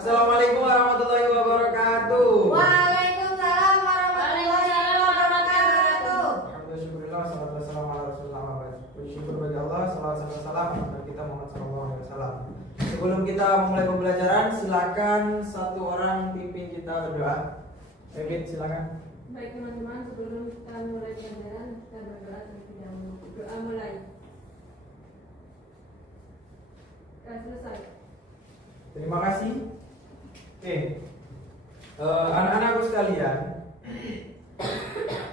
Assalamualaikum warahmatullahi wabarakatuh. Waalaikumsalam warahmatullahi wabarakatuh. Alhamdulillah, salatu wassalamu ala rasulillah wa ba'd. Puji syukur bagi Allah, salawat serta salam kepada kita Muhammad sallallahu alaihi wasallam. Sebelum kita memulai pembelajaran, silakan satu orang pimpin kita berdoa. David, silakan. Baik teman-teman, sebelum kita mulai pelajaran, kita berdoa terlebih dahulu. Doa mulai. Sudah selesai. Terima kasih. Oke, anak-anakku sekalian,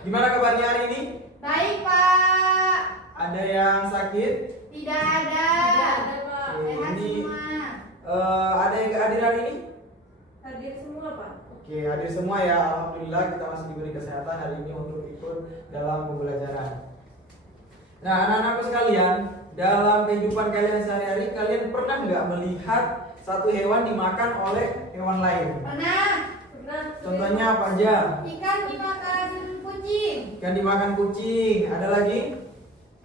gimana kabarnya hari ini? Baik Pak. Ada yang sakit? Tidak ada. Tidak ada, Pak. Sehat Ini, semua. Ada yang hadir hari ini? Hadir semua, Pak. Oke, hadir semua ya. Alhamdulillah kita masih diberi kesehatan hari ini untuk ikut dalam pembelajaran. Nah, anak-anakku sekalian, dalam kehidupan kalian sehari-hari, kalian pernah nggak melihat satu hewan dimakan oleh hewan lain? Pernah. Pernah. Contohnya apa aja? Ikan dimakan kucing. Ikan dimakan kucing. Ada lagi?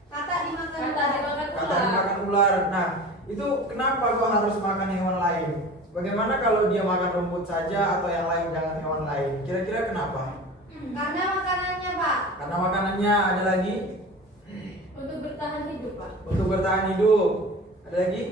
Katak dimakan Kata dimakan Kata ular. dimakan ular. Nah, itu kenapa kok harus makan hewan lain? Bagaimana kalau dia makan rumput saja atau yang lain jangan hewan lain? Kira-kira kenapa? Karena makanannya Pak. Karena makanannya ada lagi Untuk bertahan hidup, Pak. untuk bertahan hidup. Ada lagi?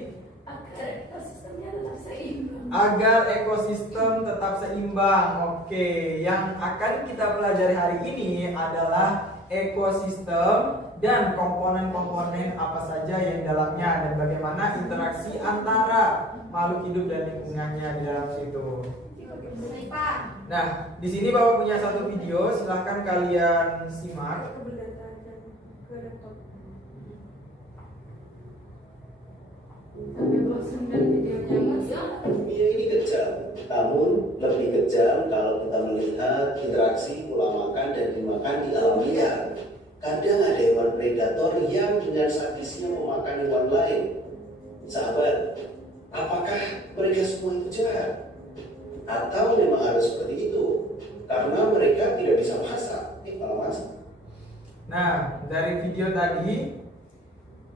Agar ekosistemnya tetap seimbang. Agar ekosistem tetap seimbang. Oke, yang akan kita pelajari hari ini adalah ekosistem dan komponen-komponen apa saja yang dalamnya dan bagaimana interaksi antara makhluk hidup dan lingkungannya di dalam situ. Baik Pak. Nah, di sini Bapak punya satu video, silahkan kalian simak. Ke laptop. Sampai bosan dan videonya muncul. Dunia ini kejam, namun lebih kejam kalau kita melihat interaksi pola makan dan dimakan di alam liar. Kadang ada hewan predator yang dengan sadisnya memakan hewan lain. Sahabat, apakah mereka semua itu jahat? Atau memang harus seperti itu? Karena mereka tidak bisa masak, malah masak. Nah, dari video tadi,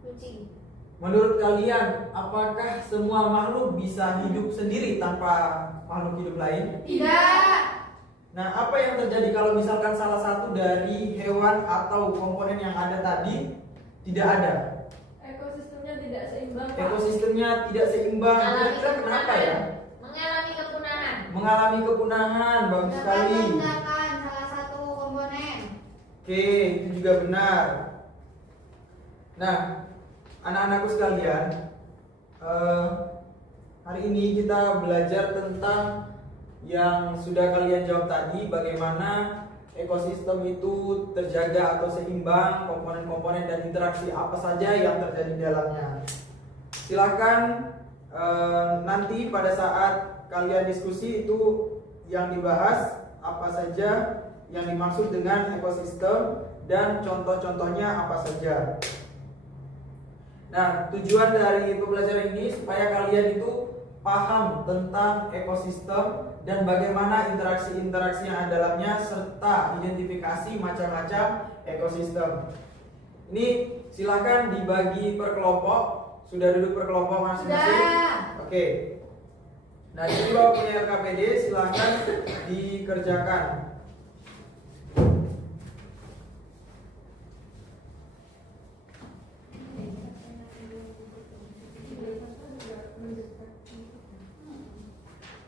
Kucing. menurut kalian apakah semua makhluk bisa hidup sendiri tanpa makhluk hidup lain? Tidak. Nah, apa yang terjadi kalau misalkan salah satu dari hewan atau komponen yang ada tadi tidak ada? Ekosistemnya tidak seimbang, Pak. Ekosistemnya tidak seimbang. Kira-kira kenapa ya? Mengalami kepunahan. Mengalami kepunahan. Bagus sekali. Menggunakan salah satu komponen. Oke, itu juga benar. Nah, anak-anakku sekalian, hari ini kita belajar tentang yang sudah kalian jawab tadi, bagaimana ekosistem itu terjaga atau seimbang, komponen-komponen dan interaksi apa saja yang terjadi di dalamnya. Silakan nanti pada saat kalian diskusi itu yang dibahas apa saja yang dimaksud dengan ekosistem dan contoh-contohnya apa saja. Nah, tujuan dari pembelajaran ini supaya kalian itu paham tentang ekosistem dan bagaimana interaksi-interaksi yang ada dalamnya serta identifikasi macam-macam ekosistem. Ini silakan dibagi per kelompok. Sudah duduk per kelompok masing-masing? Sudah. Oke. Nah, di bawah punya LKPD silakan dikerjakan.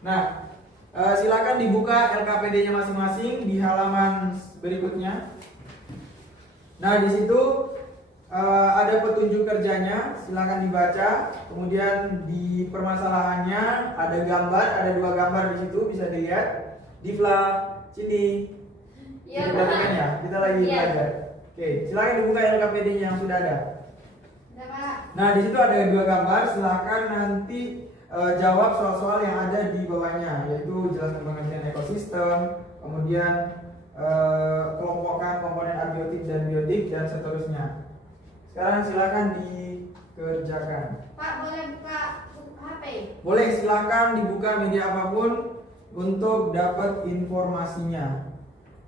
Nah, silakan dibuka LKPD-nya masing-masing di halaman berikutnya. Nah, di situ ada petunjuk kerjanya, silakan dibaca. Kemudian di permasalahannya ada gambar, ada 2 gambar di situ bisa dilihat. Divla, sini. Iya, Diperhatikan ya, kita lagi Iya. belajar. Oke, silakan dibuka LKPD-nya yang sudah ada. Sudah Pak. Nah, di situ ada 2 gambar, silakan nanti jawab soal-soal yang ada di bawahnya, yaitu jelaskan pengertian ekosistem, kemudian kelompokkan komponen abiotik dan biotik dan seterusnya. Sekarang silakan dikerjakan. Pak boleh buka HP? Boleh, silakan dibuka media apapun untuk dapat informasinya,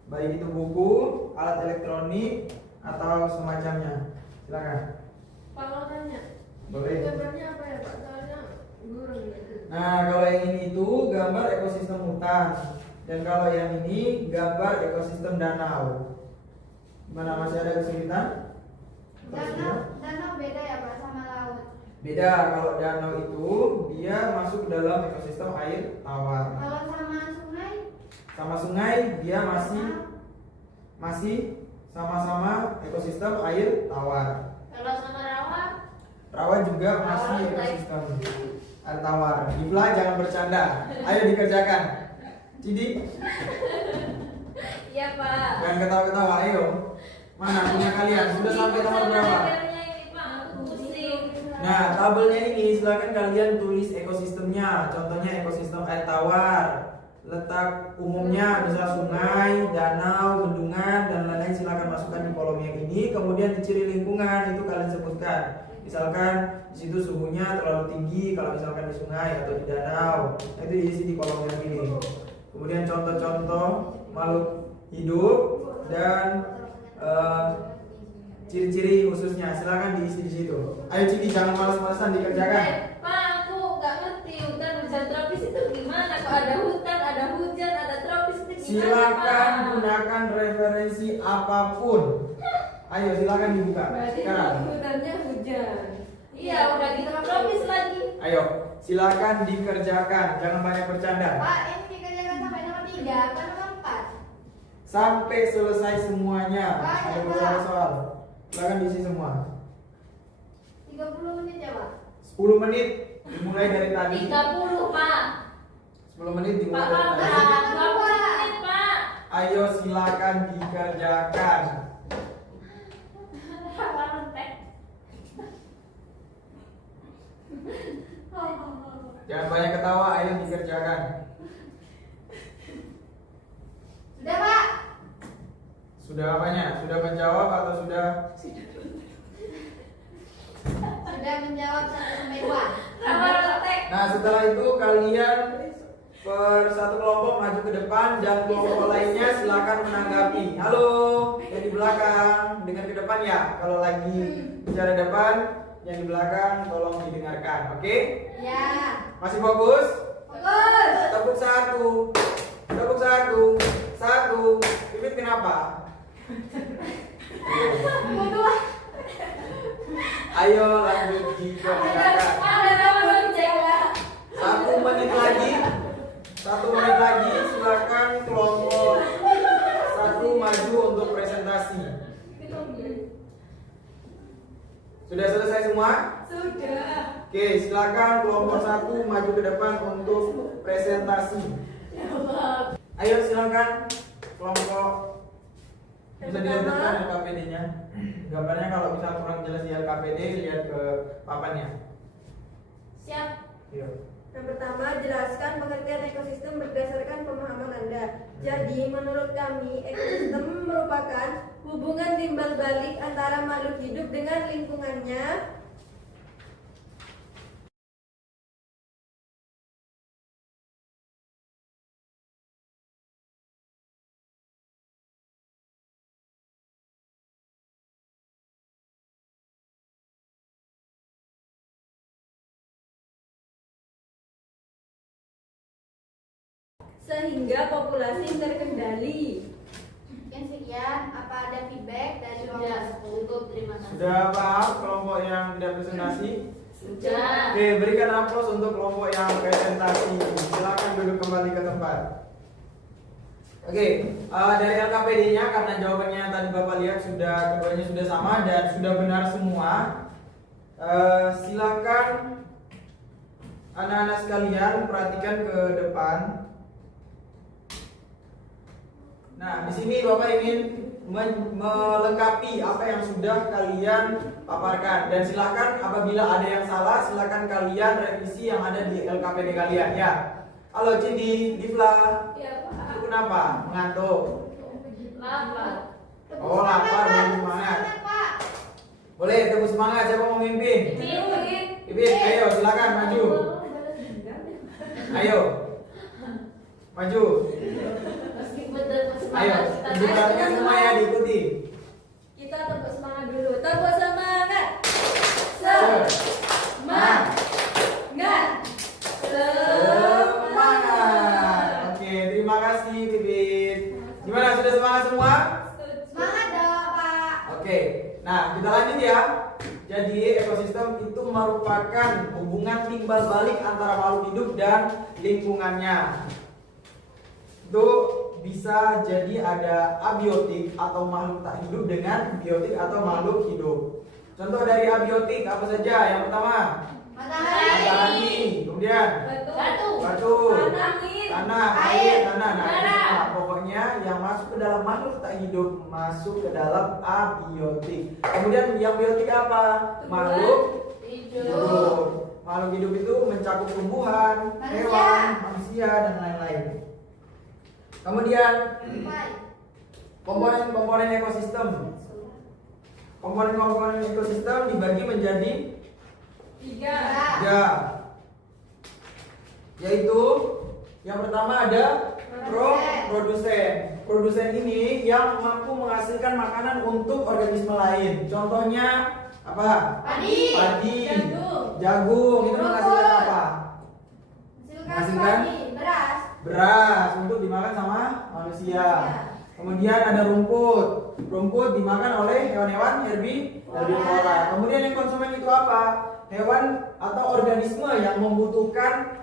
baik itu buku, alat elektronik atau semacamnya. Silakan. Pak mau tanya. Boleh. Gambarnya apa ya, Pak? Soalnya gurung ya. Nah, kalau yang ini itu gambar ekosistem hutan. Dan kalau yang ini gambar ekosistem danau. Gimana, masih ada kesulitan? Danau beda ya Pak sama laut. Beda, kalau danau itu dia masuk ke dalam ekosistem air tawar. Kalau sama sungai? Sama sungai dia masih sama-sama ekosistem air tawar. Kalau sama rawa? Rawa juga masih ekosistem air tawar. Dipla jangan bercanda. Ayo dikerjakan. Cidi, Iya Pak. jangan ketawa-ketawa. Ayo. Mana punya kalian? Sudah sampai nomor berapa? Nah, tabelnya ini silakan kalian tulis ekosistemnya. Contohnya ekosistem air tawar. Letak umumnya bisa sungai, danau, bendungan dan lain-lain, silakan masukkan di kolom yang ini. Kemudian di ciri lingkungan itu kalian sebutkan. Misalkan di situ suhunya terlalu tinggi kalau misalkan di sungai atau di danau. Nah, itu diisi di kolom yang ini. Kemudian contoh-contoh makhluk hidup dan ciri-ciri khususnya silakan diisi di situ. Ayo Cidi, jangan malas-malasan dikerjakan. Pak, aku nggak ngerti hutan hujan tropis itu gimana? Kok ada hutan, ada hujan, ada tropis itu gimana? Silakan Pak? gunakan referensi apapun. Ayo silakan dibuka Berarti sekarang. hutannya hujan. Iya, udah gitu tropis lagi. Ayo silakan dikerjakan, jangan banyak bercanda. Pak, ini dikerjakan sampai nomor 3 apa nomor 4? Sampai selesai semuanya. Banyak, Ada beberapa Pak. soal. Silakan diisi semua. 30 menit ya Pak? 10 menit dimulai dari tadi. 30, Pak. 10 menit Pak, dimulai Pak, dari tadi. Pak. 20 menit, Pak. Ayo silakan dikerjakan. Jangan banyak ketawa, ayo dikerjakan. Sudah Pak? Sudah apanya? Sudah menjawab atau sudah? Sudah menjawab 1 sampai 2. Nah, setelah itu kalian per satu kelompok maju ke depan dan kelompok lainnya silakan menanggapi. Halo, yang di belakang dengar ke depan ya. Kalau lagi bicara depan, yang di belakang tolong didengarkan. Oke? Ya. Masih fokus? Fokus. Tepuk satu. Tepuk satu. Satu. Pipit kenapa? Bodoh. Ayo lanjut dikerjakan. Ada nama jaga. 1 menit lagi. 1 menit lagi silakan kelompok 1 maju untuk presentasi. Sudah selesai semua? Sudah. Oke, silakan kelompok 1 maju ke depan untuk presentasi. Ayo silakan kelompok. Bisa dilihat depan LKPD-nya. Gambarnya kalau misal kurang jelas di LKPD, lihat ke papannya. Siap. Yuk. Yang pertama, jelaskan pengertian ekosistem berdasarkan pemahaman Anda. Jadi, menurut kami, ekosistem merupakan hubungan timbal balik antara makhluk hidup dengan lingkungannya. Sehingga populasi terkendali. Mungkin sekian. Apa ada feedback dari Sudah, kelompok? cukup, terima kasih. Sudah paham kelompok yang tidak presentasi? Sudah. Oke, berikan aplaus untuk kelompok yang presentasi. Silakan duduk kembali ke tempat. Oke, dari LKPD-nya karena jawabannya tadi Bapak lihat keduanya sudah sama dan sudah benar semua. Silakan anak-anak sekalian perhatikan ke depan. Nah, di sini Bapak ingin melengkapi apa yang sudah kalian paparkan dan silakan apabila ada yang salah silakan kalian revisi yang ada di LKPD kalian ya. Halo Cindi, Difla. Ya, Pak. Itu kenapa? Mengantuk. Lapar. Oh, lapar dan semangat. Pak. Boleh tepuk semangat, siapa mau mimpin? Pipit, ayo silakan maju. Ayo. Maju. Meskipun tetap Ayo, semangat, kita dibubarkan naik. semua ya, diikuti. Kita tepuk semangat dulu. Tepuk semangat. Semangat. Semangat. merupakan hubungan timbal balik antara makhluk hidup dan lingkungannya. Itu bisa jadi ada abiotik atau makhluk tak hidup dengan biotik atau makhluk hidup. Contoh dari abiotik apa saja? Yang pertama, matahari, kemudian batu, tanah, air, tanah. Nah, itu semua. Pokoknya yang masuk ke dalam makhluk tak hidup masuk ke dalam abiotik. Kemudian yang biotik apa? Makhluk hidup. Makhluk hidup itu mencakup tumbuhan, hewan, manusia dan lain-lain. Kemudian komponen-komponen ekosistem. Komponen-komponen ekosistem dibagi menjadi 3, yaitu yang pertama ada produsen. Produsen ini yang mampu menghasilkan makanan untuk organisme lain. Contohnya apa? Padi, jagung. Itu menghasilkan apa? Menghasilkan beras untuk dimakan sama manusia. Kemudian ada rumput. Rumput dimakan oleh hewan-hewan herbivora. Kemudian yang konsumen itu apa? Hewan atau organisme yang membutuhkan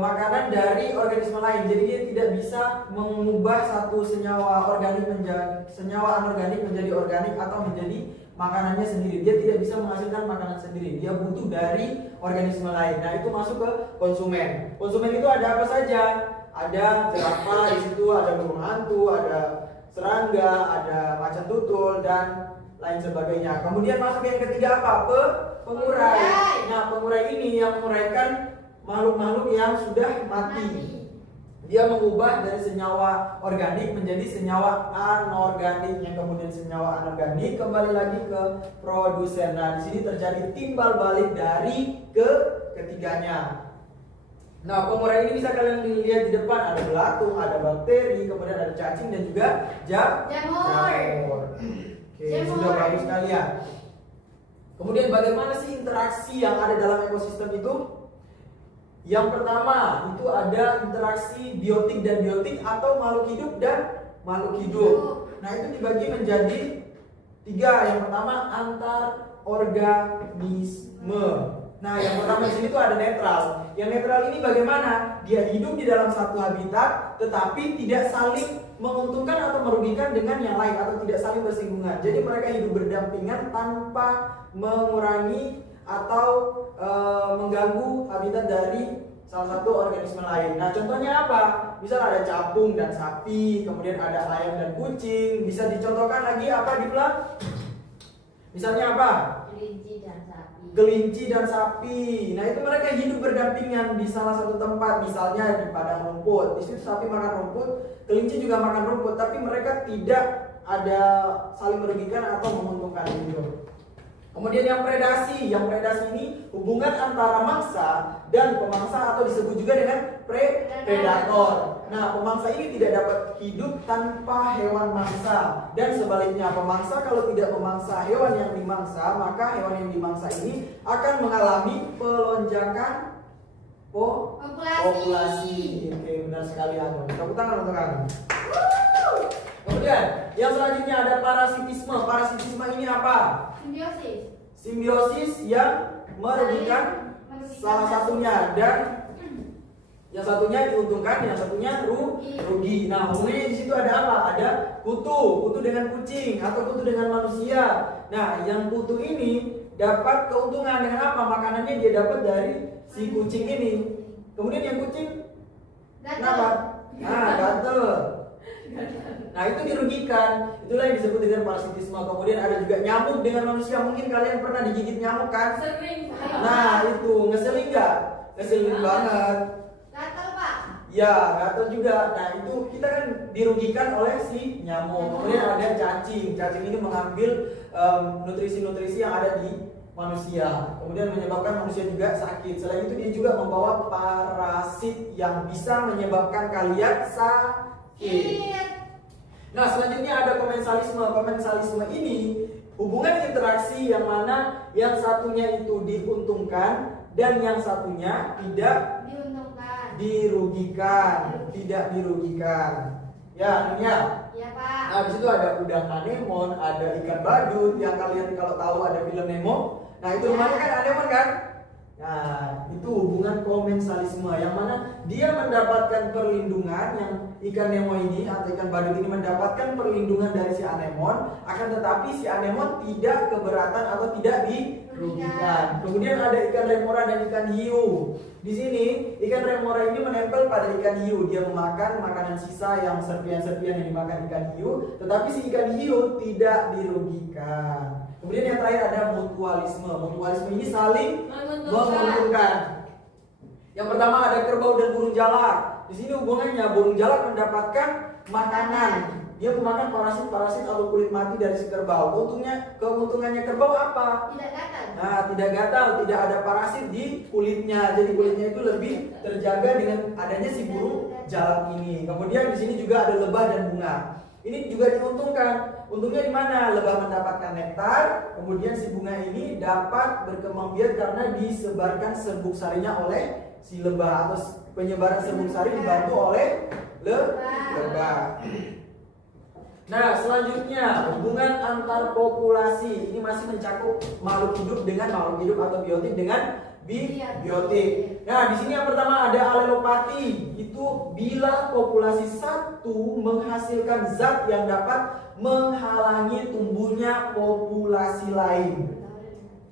makanan dari organisme lain. Jadi dia tidak bisa mengubah satu senyawa organik menjadi senyawa anorganik menjadi organik atau menjadi makanannya sendiri. Dia tidak bisa menghasilkan makanan sendiri. Dia butuh dari organisme lain. Nah, itu masuk ke konsumen. Konsumen itu ada apa saja? Ada jerapah di situ, ada burung hantu, ada serangga, ada macan tutul dan lain sebagainya. Kemudian masuk yang ketiga apa? Pengurai. Nah, pengurai ini yang menguraikan makhluk-makhluk yang sudah mati. Dia mengubah dari senyawa organik menjadi senyawa anorganik, yang kemudian senyawa anorganik kembali lagi ke produsen. Nah, di sini terjadi timbal balik dari ketiganya. Nah, pengurai ini bisa kalian lihat di depan, ada belatung, ada bakteri, kemudian ada cacing dan juga jamur. Oke, sudah bagus sekalian. Kemudian bagaimana sih interaksi yang ada dalam ekosistem itu? Yang pertama itu ada interaksi biotik dan biotik atau makhluk hidup dan makhluk hidup. Nah, itu dibagi menjadi 3. Yang pertama antar organisme. Nah, yang pertama di sini tuh ada netral. Yang netral ini bagaimana? Dia hidup di dalam satu habitat tetapi tidak saling menguntungkan atau merugikan dengan yang lain atau tidak saling bersinggungan. Jadi mereka hidup berdampingan tanpa mengurangi atau mengganggu habitat dari salah satu organisme lain. Nah, contohnya apa? Misal ada capung dan sapi, kemudian ada ayam dan kucing. Bisa dicontohkan lagi apa di belakang? Misalnya apa? Kelinci dan sapi. Nah, itu mereka hidup berdampingan di salah satu tempat, misalnya di padang rumput. Di situ sapi makan rumput, kelinci juga makan rumput, tapi mereka tidak ada saling merugikan atau menguntungkan gitu. Kemudian yang predasi ini hubungan antara mangsa dan pemangsa atau disebut juga dengan predator. Nah, pemangsa ini tidak dapat hidup tanpa hewan mangsa dan sebaliknya pemangsa kalau tidak memangsa hewan yang dimangsa, maka hewan yang dimangsa ini akan mengalami pelonjakan populasi. Oke, benar sekali Anu. Tepuk tangan untuk Anu. Kemudian yang selanjutnya ada parasitisme. Parasitisme ini apa? Simbiosis yang merugikan salah satunya dan yang satunya diuntungkan, yang satunya rugi. Nah, hubungannya di situ ada apa? Ada kutu dengan kucing atau kutu dengan manusia. Nah, yang kutu ini dapat keuntungan dengan apa? Makanannya dia dapat dari si kucing ini. Kemudian yang kucing kenapa? Nah, gatel. Nah, itu dirugikan. Itulah yang disebut dengan parasitisme. Kemudian ada juga nyamuk dengan manusia. Mungkin kalian pernah digigit nyamuk kan? Sering. Nah, itu ngeselin nggak? Ngeselin banget. Gatel, Pak. Ya, gatel juga. Nah, itu kita kan dirugikan oleh si nyamuk. Kemudian ada cacing. Cacing ini mengambil nutrisi-nutrisi yang ada di manusia. Kemudian menyebabkan manusia juga sakit. Selain itu dia juga membawa parasit yang bisa menyebabkan kalian sakit. Nah, selanjutnya ada komensalisme. Komensalisme ini hubungan interaksi yang mana yang satunya itu diuntungkan dan yang satunya tidak dirugikan. Tidak dirugikan. Ya, Nunia. Iya, Pak. Nah, di situ ada udang anemon, ada ikan badut yang kalian kalau tahu ada film Nemo. Nah, itu namanya kan anemon kan? Nah, itu hubungan komensalisme yang mana dia mendapatkan perlindungan, yang ikan Nemo ini atau ikan badut ini mendapatkan perlindungan dari si anemon, akan tetapi si anemon tidak keberatan atau tidak dirugikan. Kemudian ada ikan remora dan ikan hiu. Di sini ikan remora ini menempel pada ikan hiu, dia memakan makanan sisa yang serpian-serpian yang dimakan ikan hiu, tetapi si ikan hiu tidak dirugikan. Kemudian yang terakhir ada mutualisme. Mutualisme ini saling menguntungkan. Yang pertama ada kerbau dan burung jalak. Di sini hubungannya burung jalak mendapatkan makanan. Dia memakan parasit-parasit atau kulit mati dari si kerbau. Keuntungannya kerbau apa? Tidak gatal. Nah, tidak gatal, tidak ada parasit di kulitnya. Jadi kulitnya itu lebih terjaga dengan adanya si burung jalak ini. Kemudian di sini juga ada lebah dan bunga. Ini juga diuntungkan. Untungnya di mana? Lebah mendapatkan nektar, kemudian si bunga ini dapat berkembang biak karena disebarkan serbuk sarinya oleh si lebah, atau penyebaran serbuk sari dibantu oleh lebah. Nah, selanjutnya hubungan antar populasi. Ini masih mencakup makhluk hidup dengan makhluk hidup atau biotik dengan biotik. Nah, di sini yang pertama ada alelopati. Itu bila populasi satu menghasilkan zat yang dapat menghalangi tumbuhnya populasi lain.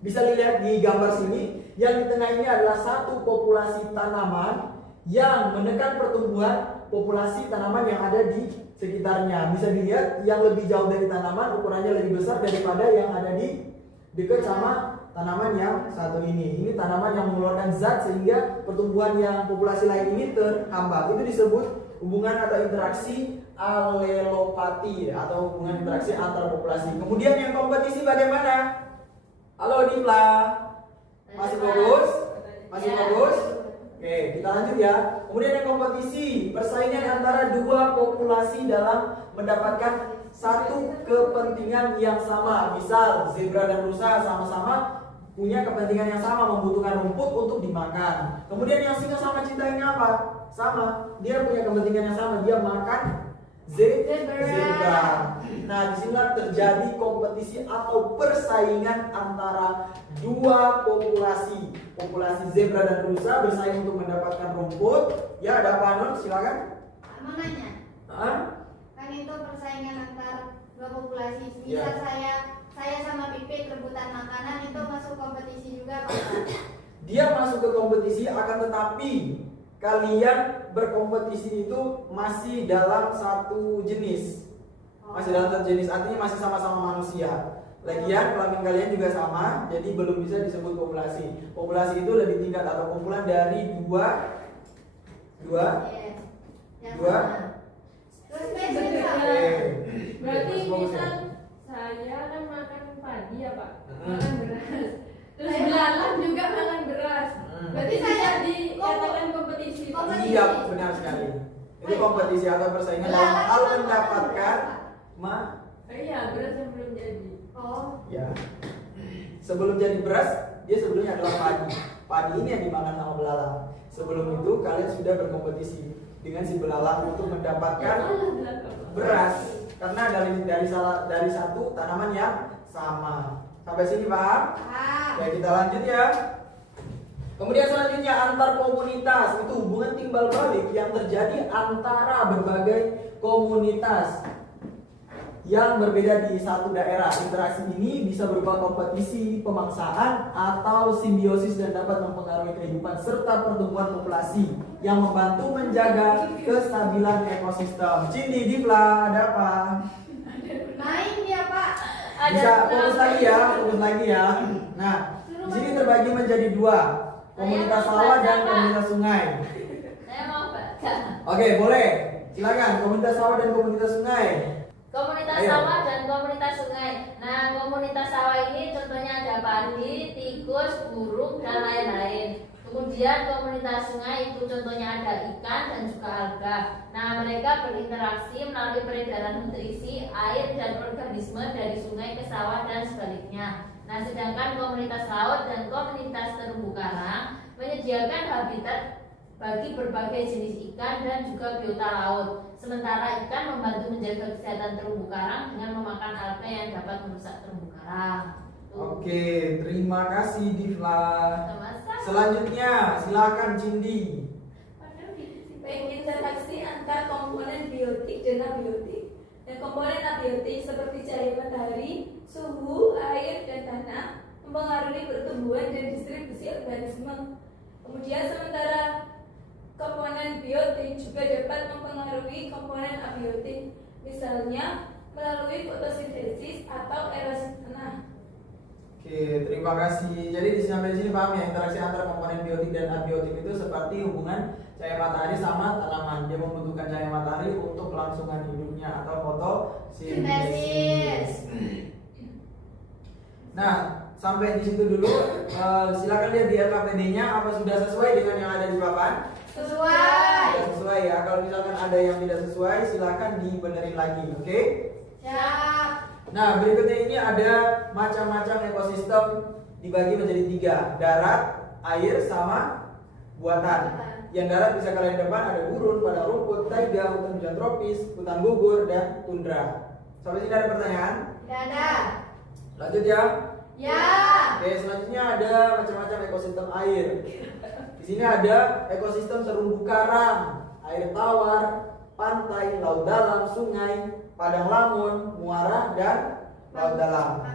Bisa dilihat di gambar sini. Yang di tengah ini adalah satu populasi tanaman yang menekan pertumbuhan populasi tanaman yang ada di sekitarnya. Bisa dilihat yang lebih jauh dari tanaman ukurannya lebih besar daripada yang ada di dekat sama tanaman yang satu ini. Ini tanaman yang mengeluarkan zat sehingga pertumbuhan yang populasi lain ini terhambat. Itu disebut hubungan atau interaksi alelopati atau hubungan interaksi antar populasi. Kemudian yang kompetisi bagaimana? Halo Dipla, masih fokus? Masih fokus? Oke, kita lanjut ya. Kemudian yang kompetisi, persaingan antara dua populasi dalam mendapatkan satu kepentingan yang sama. Misal zebra dan rusa sama-sama punya kepentingan yang sama, membutuhkan rumput untuk dimakan. Kemudian yang singa sama cinta ini apa? Sama, dia punya kepentingan yang sama, dia makan zebra. Nah, disinilah terjadi kompetisi atau persaingan antara dua populasi. Populasi zebra dan rusa bersaing untuk mendapatkan rumput. Ya, ada apa Nun? Silakan. Mau nanya. Kan itu persaingan antar dua populasi. Misal saya sama Pipit rebutan makanan, itu masuk kompetisi juga Pak? Dia masuk ke kompetisi, akan tetapi kalian berkompetisi itu masih dalam satu jenis. Masih dalam satu jenis, artinya masih sama-sama manusia. Lagian kelamin kalian juga sama, jadi belum bisa disebut populasi. Populasi itu lebih tingkat atau kumpulan dari dua. Terus Berarti misal saya kan makan padi ya Pak, makan beras. Terus belalang juga makan beras. Berarti saya dikatakan kompetisi. Iya, benar sekali. Itu kompetisi atau persaingan dalam hal mendapatkan Iya, beras yang belum jadi. Oh. ya. Sebelum jadi beras, dia sebelumnya adalah padi. Padi ini yang dimakan sama belalang. Sebelum itu kalian sudah berkompetisi dengan si belalang untuk mendapatkan beras karena dari satu tanaman yang sama. Sampai sini paham? Paham. Oke, kita lanjut ya. Kemudian selanjutnya antar komunitas, itu hubungan timbal balik yang terjadi antara berbagai komunitas yang berbeda di satu daerah. Interaksi ini bisa berupa kompetisi, pemangsaan, atau simbiosis dan dapat mempengaruhi kehidupan serta pertumbuhan populasi yang membantu menjaga kestabilan ekosistem. Cindy, Dipla, ada apa? Main dia Pak. Bisa fokus lagi ya. Nah, di sini terbagi menjadi dua, komunitas sawah dan komunitas sungai. Saya mau baca. Oke, boleh. Silakan, komunitas sawah dan komunitas sungai. Komunitas Ayo. sawah dan komunitas sungai. Nah, komunitas sawah ini contohnya ada padi, tikus, burung, dan lain-lain. Kemudian komunitas sungai itu contohnya ada ikan dan juga alga. Nah, mereka berinteraksi melalui peredaran nutrisi, air, dan organisme dari sungai ke sawah dan sebaliknya. Nah, sedangkan komunitas laut dan komunitas terumbu karang menyediakan habitat bagi berbagai jenis ikan dan juga biota laut. Sementara ikan membantu menjaga kesehatan terumbu karang dengan memakan alga yang dapat merusak terumbu karang. Oke, terima kasih Dipla. Sama-sama. Selanjutnya, silakan Cindy. Interaksi antar komponen biotik dan abiotik. Dan komponen abiotik seperti cahaya matahari, suhu, air, dan tanah mempengaruhi pertumbuhan dan distribusi organisme. Kemudian sementara komponen biotik juga dapat mempengaruhi komponen abiotik, misalnya melalui fotosintesis atau erosi tanah. Oke, terima kasih. Jadi sampai di sini paham ya, interaksi antara komponen biotik dan abiotik itu seperti hubungan cahaya matahari sama tanaman. Dia membutuhkan cahaya matahari untuk kelangsungan hidupnya atau fotosintesis. Nah, sampai di situ dulu. Silakan lihat di LKPD-nya apa sudah sesuai dengan yang ada di papan. Sesuai. Sudah sesuai ya. Kalau misalkan ada yang tidak sesuai, silakan dibenerin lagi. Oke? Siap. Nah, berikutnya ini ada macam-macam ekosistem dibagi menjadi 3, darat, air, sama buatan. Yang darat bisa kalian depan ada gurun, padang rumput, taiga, hutan hujan tropis, hutan gugur, dan tundra. Sampai sini ada pertanyaan? Tidak ada. Lanjut ya. Ya. Oke, selanjutnya ada macam-macam ekosistem air. Di sini ada ekosistem terumbu karang, air tawar, pantai, laut dalam, sungai, padang lamun, muara, dan laut dalam.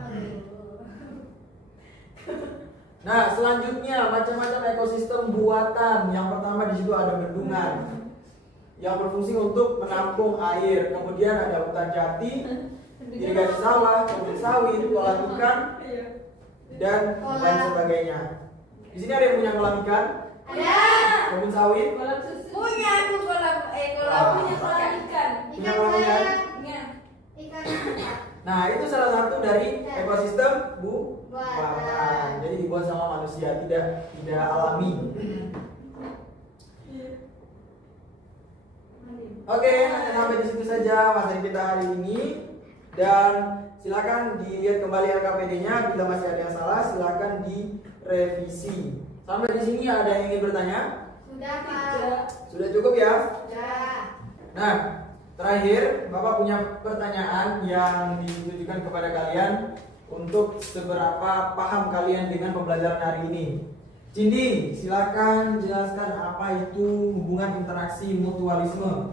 Nah, selanjutnya macam-macam ekosistem buatan. Yang pertama di situ ada bendungan yang berfungsi untuk menampung air. Kemudian ada hutan jati, irigasi sawah, kebun sawit, kolam ikan, dan lain sebagainya. Di sini ada yang punya kolam ikan, Ada. kebun sawit, Kolam susu. Punya aku kolam Kolam punya kolam ikan. Ikan saya. Punya. Ikan apa? Nah, itu salah satu dari ekosistem buatan. Buatan. Jadi dibuat sama manusia, tidak alami. Oke, sampai di situ saja materi kita hari ini. Dan silakan dilihat kembali LKPD-nya. Bila masih ada yang salah, silakan direvisi. Sampai di sini ada yang ingin bertanya? Sudah, Pak. Sudah cukup ya? Sudah. Nah, terakhir, Bapak punya pertanyaan yang ditujukan kepada kalian untuk seberapa paham kalian dengan pembelajaran hari ini. Cindy, silakan jelaskan apa itu hubungan interaksi mutualisme.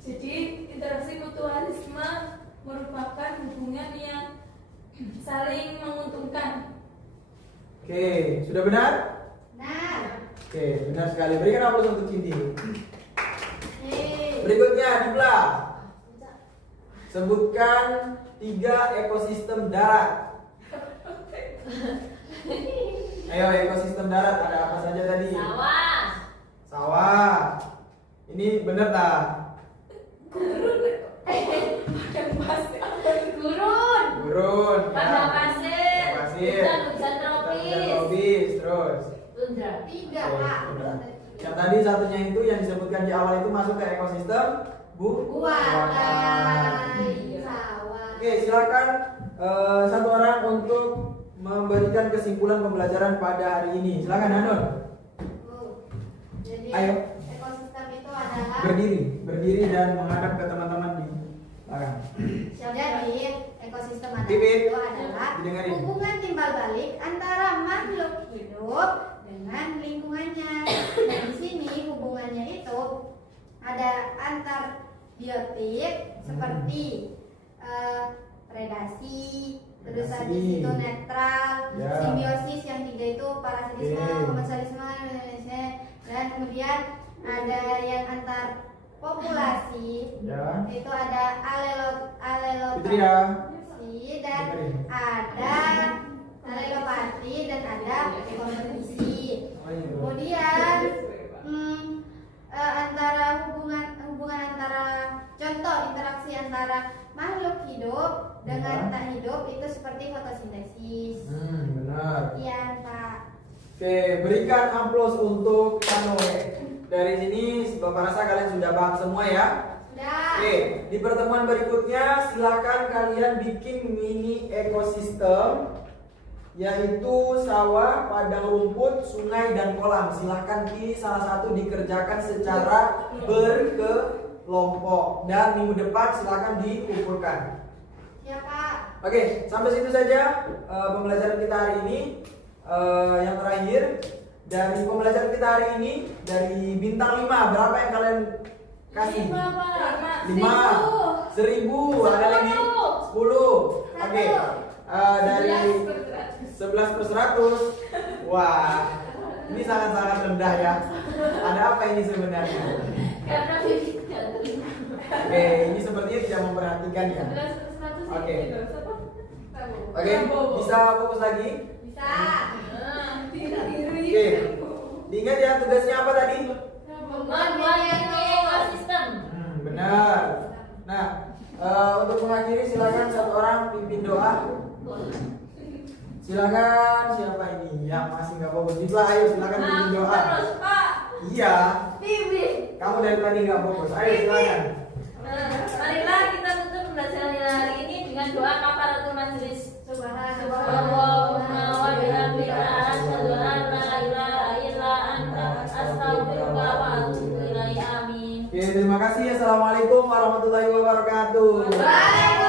Jadi interaksi mutualisme merupakan hubungan yang saling menguntungkan. Oke, sudah benar? Nah. Oke, benar sekali. Berikan aplaus untuk Cindy. Nih. Berikutnya, Dibla. Sebutkan 3 ekosistem darat. Ayo, ekosistem darat ada apa saja tadi? Sawah. Sawah. Ini bener tak? Gurun. Gurun. Padang pasir. Pasir. Hujan tropis. Tropis. Terus. Tundra. 3, Oh, Pak. tundra. Yang tadi satunya itu yang disebutkan di awal itu masuk ke ekosistem buatan. Sawah. Oke, silakan satu orang untuk memberikan kesimpulan pembelajaran pada hari ini. Silakan Hanun. Jadi Ayo. ekosistem itu adalah Berdiri dan menghadap ke teman-teman di belakang. jadi ekosistem Pipit. itu adalah Didengarin. hubungan timbal balik antara makhluk hidup dengan lingkungannya. Nah, di sini hubungannya itu ada antar biotik seperti predasi, terus Predasi. habis itu netral, Ya. simbiosis yang 3 itu parasitisme, Oke. komensalisme, dan kemudian ada yang antar populasi, Ya. itu ada Fitri ya. alelopati dan Dengerin. ada alelopati dan ada kompetisi. Oh, iya. Kemudian antara hubungan antara contoh interaksi antara makhluk hidup dengan Ya. tak hidup itu seperti fotosintesis. Benar. Sekian, Pak. Oke, berikan aplaus untuk Kanoe. Dari sini Bapak rasa kalian sudah paham semua ya. Sudah. Oke, di pertemuan berikutnya silakan kalian bikin mini ekosistem, yaitu sawah, padang rumput, sungai, dan kolam. Silahkan pilih salah satu dikerjakan secara berkelompok. Dan minggu depan silahkan dikumpulkan. Ya, Pak. Oke, sampai situ saja pembelajaran kita hari ini. Yang terakhir, dari pembelajaran kita hari ini dari bintang 5 berapa yang kalian kasih? 5. 1000. Ada lagi 10. Oke. Dari 11/100. Wah, ini sangat-sangat rendah ya. Ada apa ini sebenarnya? Karena Vivi nggak terima. Oke, ini sepertinya tidak memperhatikan ya. Oke. Oke, bisa fokus lagi? Bisa. Oke. Diingat ya tugasnya apa tadi? Memperbaiki ekosistem. Benar. Nah, untuk mengakhiri silakan satu orang pimpin doa. Silakan, siapa ini yang masih nggak fokus? Dipla, ayo silakan pimpin doa. Terus Pak. Iya. Bibi. Kamu dari tadi nggak fokus. Ayo silakan. Marilah kita tutup pembelajaran hari ini dengan doa kafaratul majelis. Subhanallah. Allahumma wa bihamdika asyhadu an la ilaha illa anta astaghfiruka wa atubu ilaik. Amin. Oke, terima kasih. Assalamualaikum warahmatullahi wabarakatuh. Waalaikumsalam.